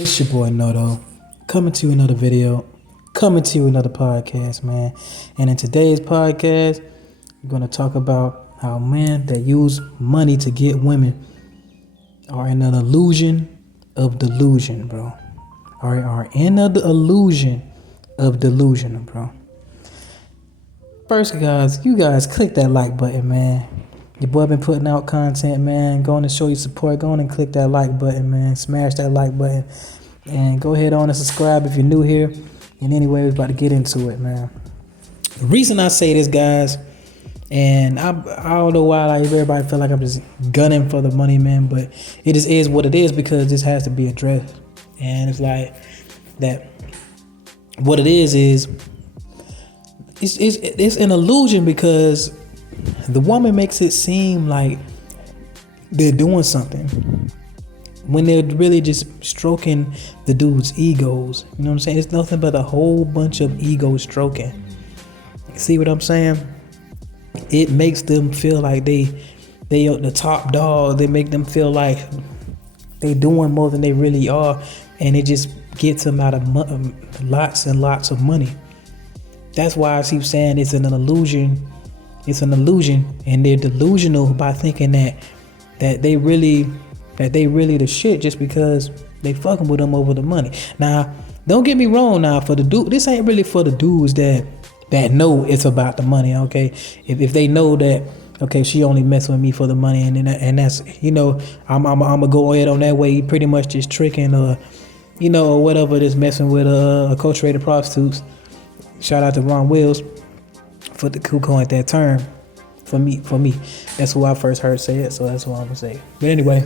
It's your boy Noto, coming to you another video, coming to you another podcast, man. And in today's podcast, we're gonna talk about how men that use money to get women are in an illusion of delusion, bro. Are in an illusion of delusion, bro. First, guys, you guys click that like button, man. Your boy been putting out content, man. Going to show you support. Go on and click that like button, man. Smash that like button. And go ahead on and subscribe if you're new here. And anyway, we're about to get into it, man. The reason I say this, guys, and I don't know why like everybody feel like I'm just gunning for the money, man, but it just is what it is because this has to be addressed. And it's like that. What it is it's an illusion because the woman makes it seem like they're doing something when they're really just stroking the dude's egos. You know what I'm saying? It's nothing but a whole bunch of ego stroking. See what I'm saying? It makes them feel like they are the top dog. They make them feel like they doing more than they really are, and it just gets them out of lots and lots of money. That's why I keep saying it's an illusion. It's an illusion, and they're delusional by thinking that they really the shit just because they fucking with them over the money. Now, don't get me wrong. Now, for the dude, this ain't really for the dudes that know it's about the money. Okay, if they know that, okay, she only messing with me for the money, and that's, you know, I'm gonna go ahead on that way. He pretty much just tricking, you know, or whatever, just messing with acculturated prostitutes. Shout out to Ron Wills for the who coined that term. For me, that's who I first heard say it, so that's what I'm gonna say. But anyway,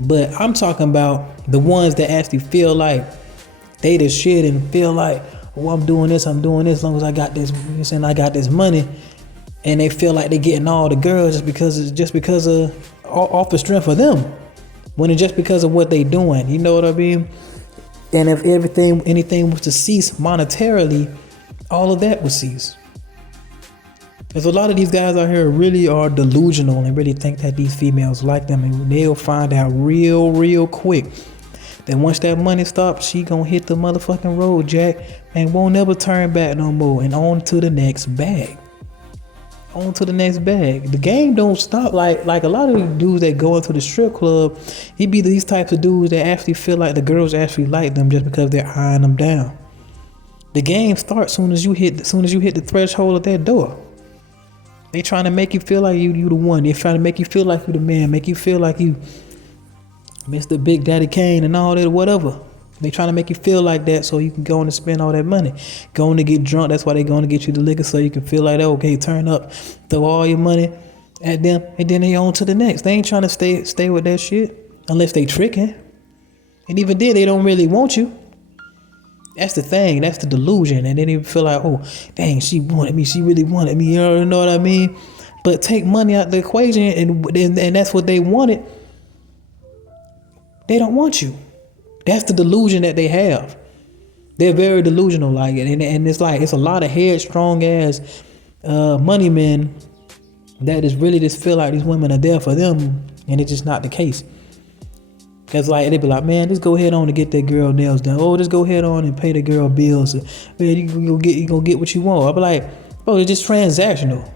but I'm talking about the ones that actually feel like they the shit and feel like, oh, I'm doing this as long as I got this, and I got this money, and they feel like they getting all the girls just because of off the strength of them, when it's just because of what they doing. You know what I mean? And if anything was to cease monetarily, all of that would cease. There's a lot of these guys out here really are delusional and really think that these females like them, and they'll find out real quick that once that money stops, she gonna hit the motherfucking road, Jack, and won't never turn back no more, and on to the next bag. On to the next bag. The game don't stop. Like a lot of the dudes that go into the strip club, it be these types of dudes that actually feel like the girls actually like them just because they're eyeing them down. The game starts soon as you hit the threshold of that door. They trying to make you feel like you the one. They trying to make you feel like you the man, make you feel like you Mr. Big Daddy Kane and all that, whatever. They trying to make you feel like that so you can go on and spend all that money. Go on to get drunk. That's why they going to get you the liquor so you can feel like, okay, turn up, throw all your money at them, and then they on to the next. They ain't trying to stay with that shit unless they tricking. And even then, they don't really want you. That's the thing. That's the delusion. And then they feel like, oh, dang, she wanted me. She really wanted me. You know what I mean? But take money out the equation, and that's what they wanted. They don't want you. That's the delusion that they have. They're very delusional like it. And it's like, it's a lot of headstrong ass money men that is really just feel like these women are there for them, and it's just not the case. Cause like they be like, man, just go ahead on and get that girl nails done. Oh, just go ahead on and pay the girl bills. Man, you gonna get what you want. I be like, bro, it's just transactional.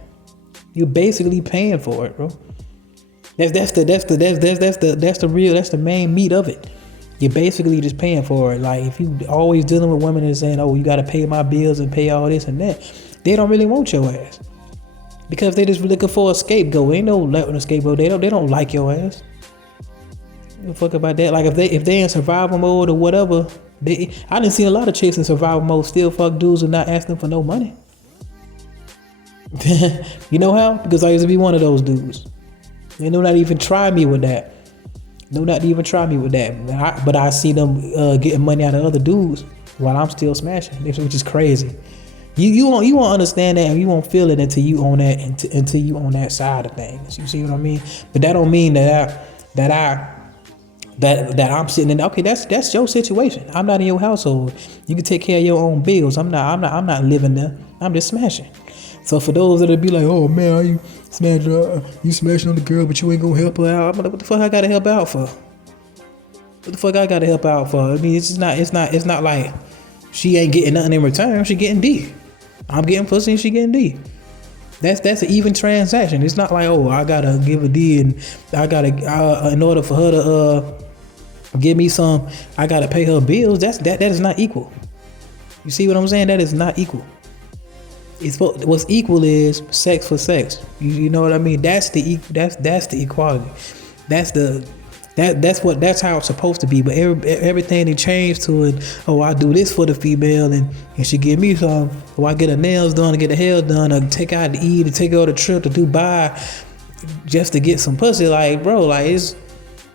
You're basically paying for it, bro. That's the main meat of it. You're basically just paying for it. Like, if you always dealing with women and saying, oh, you got to pay my bills and pay all this and that, they don't really want your ass because they just looking for a scapegoat. Ain't no letting a scapegoat. They don't like your ass. Don't fuck about that. Like, if they in survival mode or whatever, I done seen a lot of chicks in survival mode still fuck dudes and not ask them for no money. You know how? Because I used to be one of those dudes. They do not even try me with that. But I see them getting money out of other dudes while I'm still smashing, which is crazy. You won't understand that, and you won't feel it until you on that side of things. You see what I mean? But that don't mean that I'm sitting in. Okay, that's your situation. I'm not in your household. You can take care of your own bills. I'm not living there. I'm just smashing. So for those that'll be like, oh man, you smashing on the girl, but you ain't gonna help her out. I'm like, what the fuck I gotta help her out for? What the fuck I gotta help out for? I mean, it's not like she ain't getting nothing in return. She getting D. I'm getting pussy and she getting D. That's an even transaction. It's not like, oh, I gotta give a D and I gotta in order for her to give me some, I gotta pay her bills. That is not equal. You see what I'm saying? That is not equal. What's equal is sex for sex. You know what I mean? That's the equality. That's how it's supposed to be. But everything they changed to it. Oh, I do this for the female and she give me some. Or I get her nails done, or get her hair done, or take out to eat, or take her on a trip to Dubai just to get some pussy. Like, bro, like it's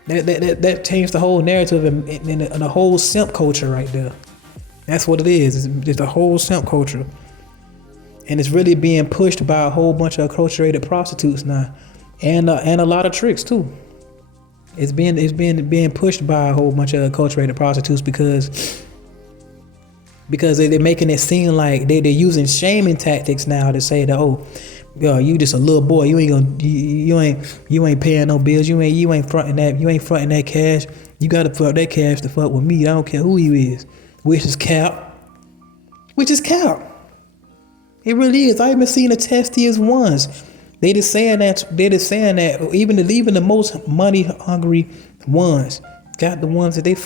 that changed the whole narrative and the whole simp culture right there. That's what it is. It's the whole simp culture, and it's really being pushed by a whole bunch of acculturated prostitutes now, and a lot of tricks too. It's being pushed by a whole bunch of acculturated prostitutes because they're making it seem like they're using shaming tactics now to say that, oh, yo, you just a little boy, you ain't paying no bills, you ain't fronting that cash. You gotta fuck that cash to fuck with me. I don't care who you is. Which is cap. It really is. I even seen the testiest ones. They just saying that even the most money hungry ones got the ones that they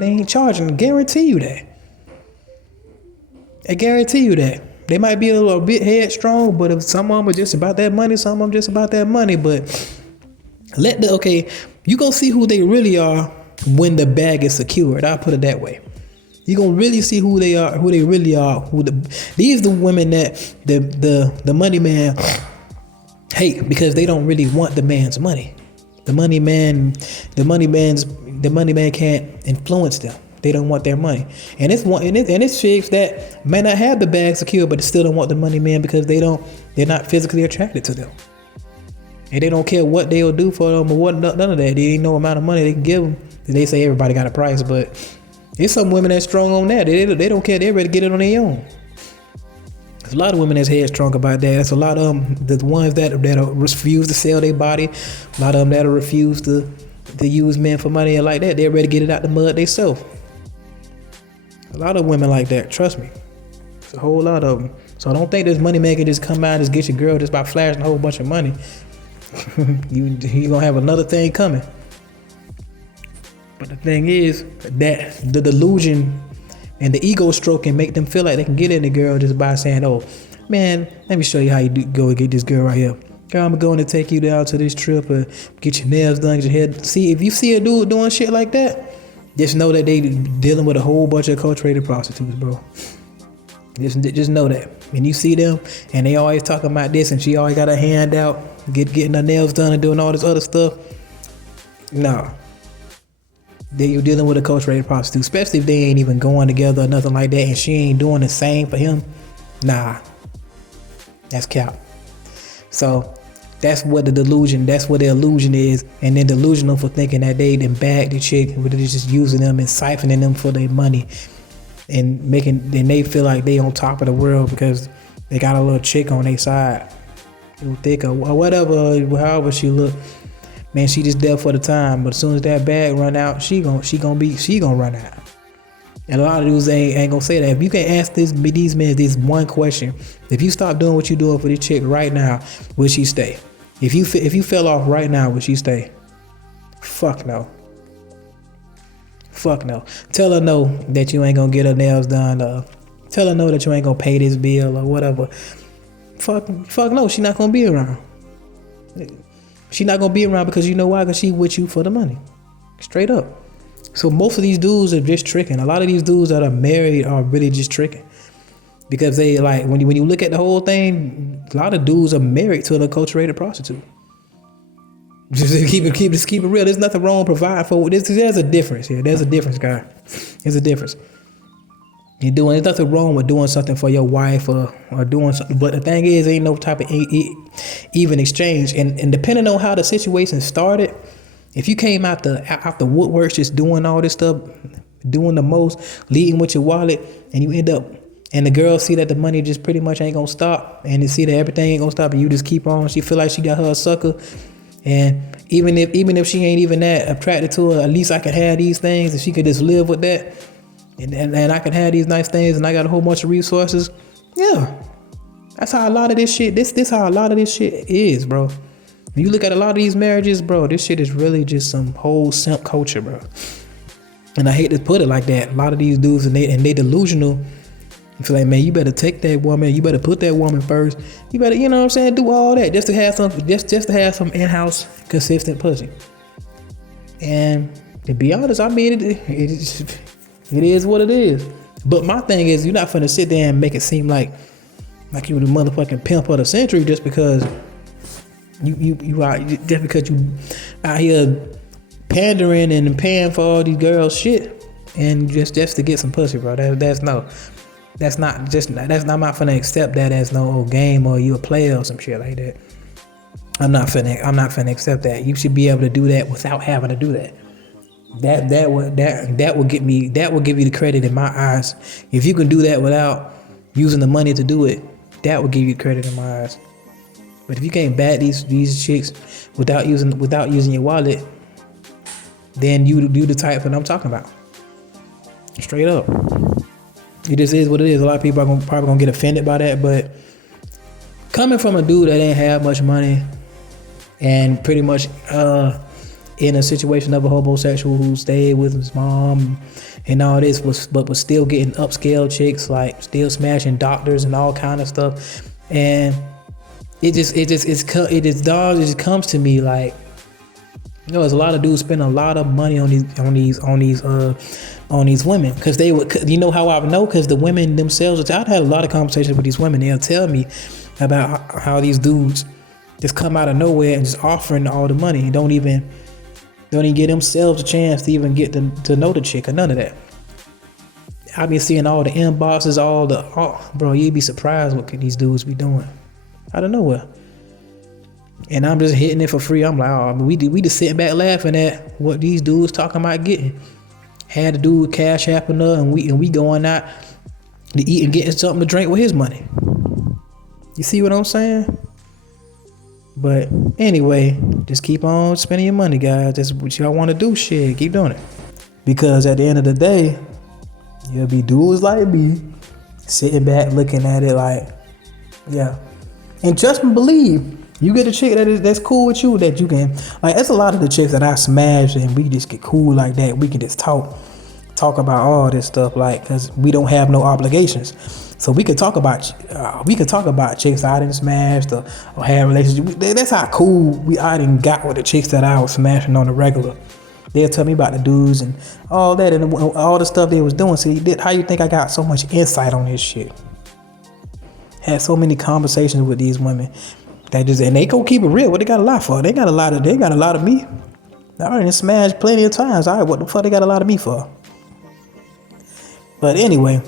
ain't charging. I guarantee you that. They might be a little bit headstrong, but if some of them are just about that money, some of them just about that money. But you gonna see who they really are when the bag is secured. I'll put it that way. You gonna really see who they are, who they really are. These the women that the money man hate because they don't really want the man's money. The money man can't influence them. They don't want their money, and it's chicks that may not have the bag secure, but they still don't want the money man because they're not physically attracted to them, and they don't care what they'll do for them or what, none of that. They ain't no amount of money they can give them. They say everybody got a price, but there's some women that's strong on that. They don't care. They're ready to get it on their own. There's a lot of women that's headstrong about that. There's a lot of them, the ones that refuse to sell their body. A lot of them that refuse to use men for money and like that. They're ready to get it out the mud themselves. A lot of women like that, trust me. It's a whole lot of them. So don't think this money man can just come out and just get your girl just by flashing a whole bunch of money. you gonna have another thing coming. But the thing is that the delusion and the ego stroke can make them feel like they can get in the girl just by saying, oh, man, let me show you how you go and get this girl right here. Girl, I'm going to take you down to this trip or get your nails done, get your hair. See, if you see a dude doing shit like that, just know that they dealing with a whole bunch of acculturated prostitutes, bro. Just know that. When you see them and they always talking about this and she always got her hand out, getting her nails done and doing all this other stuff, nah. You're dealing with a acculturated prostitute, especially if they ain't even going together or nothing like that and she ain't doing the same for him. Nah. That's cap. So that's what the illusion is, and then delusional for thinking that they done bagged the chick, but they're just using them and siphoning them for their money, and then they feel like they on top of the world because they got a little chick on their side, thick or whatever, however she look. Man, she just there for the time, but as soon as that bag run out, she gonna run out. And a lot of dudes ain't gonna say that. If you can ask these men this one question, if you stop doing what you doing for this chick right now, will she stay? If you fell off right now, will she stay? Fuck no. Tell her no that you ain't gonna get her nails done. Tell her no that you ain't gonna pay this bill or whatever. Fuck no, she not gonna be around. She not gonna be around because you know why? Because she with you for the money. Straight up. So most of these dudes are just tricking. A lot of these dudes that are married are really just tricking. Because they like, when you look at the whole thing, a lot of dudes are married to an acculturated prostitute. Just keep it real. There's nothing wrong with providing for this. There's a difference here. There's a difference, guy. There's a difference. There's nothing wrong with doing something for your wife or doing something. But the thing is, ain't no type of even exchange. And depending on how the situation started, if you came out the woodworks just doing all this stuff, doing the most, leading with your wallet, and you end up, and the girl see that the money just pretty much ain't gonna stop, and you see that everything ain't gonna stop, and you just keep on, she feel like she got her a sucker, and Even if she ain't even that attracted to her, at least I can have these things, and she could just live with that, and I can have these nice things, and I got a whole bunch of resources. Yeah, that's how a lot of this shit. This how a lot of this shit is, bro. When you look at a lot of these marriages, bro, this shit is really just some whole simp culture, bro. And I hate to put it like that. A lot of these dudes and they delusional. You feel like, man, you better take that woman, you better put that woman first. You better, you know what I'm saying, do all that just to have some in-house consistent pussy. And to be honest, I mean it is what it is. But my thing is, you're not finna sit there and make it seem like you the motherfucking pimp of the century just because you out here pandering and paying for all these girls shit and just to get some pussy, bro. I'm not finna accept that as no old game or you a player or some shit like that. I'm not finna accept that. You should be able to do that without having to do that. That will give you the credit in my eyes. If you can do that without using the money to do it, that will give you credit in my eyes. But if you can't bat these chicks without using your wallet, then you do the type that I'm talking about. Straight up. It just is what it is. A lot of people are probably gonna get offended by that, but coming from a dude that ain't have much money and pretty much in a situation of a homosexual who stayed with his mom and all this, but was still getting upscale chicks, like still smashing doctors and all kind of stuff, and it just comes to me like, you know, there's a lot of dudes spending a lot of money on these women because they would, you know how I know, because the women themselves, I've had a lot of conversations with these women. They'll tell me about how these dudes just come out of nowhere and just offering all the money and don't even give themselves a chance to even get to know the chick or none of that. I've been seeing all the inboxes, bro, you'd be surprised what these dudes be doing out of nowhere. And I'm just hitting it for free. I'm like, oh, we just sitting back laughing at what these dudes talking about getting. Had a dude cash apping her, and we going out to eat and getting something to drink with his money. You see what I'm saying? But anyway, just keep on spending your money, guys. That's what y'all want to do. Shit, keep doing it. Because at the end of the day, you'll be dudes like me sitting back looking at it like, yeah. And trust and believe, you get a chick that's cool with you, that you can, like, that's a lot of the chicks that I smash and we just get cool like that. We can just talk about all this stuff, like, cause we don't have no obligations. So we could talk about chicks I didn't smash or had relationships. That's how cool I didn't got with the chicks that I was smashing on the regular. They'll tell me about the dudes and all that and all the stuff they was doing. See, how you think I got so much insight on this shit? Had so many conversations with these women. And they go keep it real. What they got a lot for? They got a lot of me. I already smashed plenty of times. All right, what the fuck they got a lot of me for? But anyway,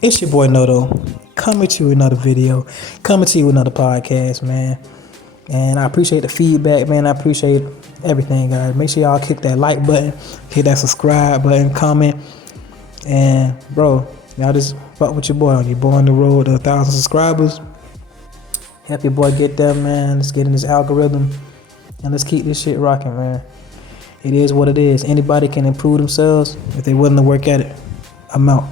it's your boy Noto, coming to you another video, coming to you another podcast, man. And I appreciate the feedback, man. I appreciate everything, guys. Make sure y'all kick that like button, hit that subscribe button, comment. And bro, y'all just fuck with your boy on the road to 1,000 subscribers. Help your boy get there, man. Let's get in this algorithm and let's keep this shit rocking, man. It is what it is. Anybody can improve themselves if they're willing to work at it. I'm out.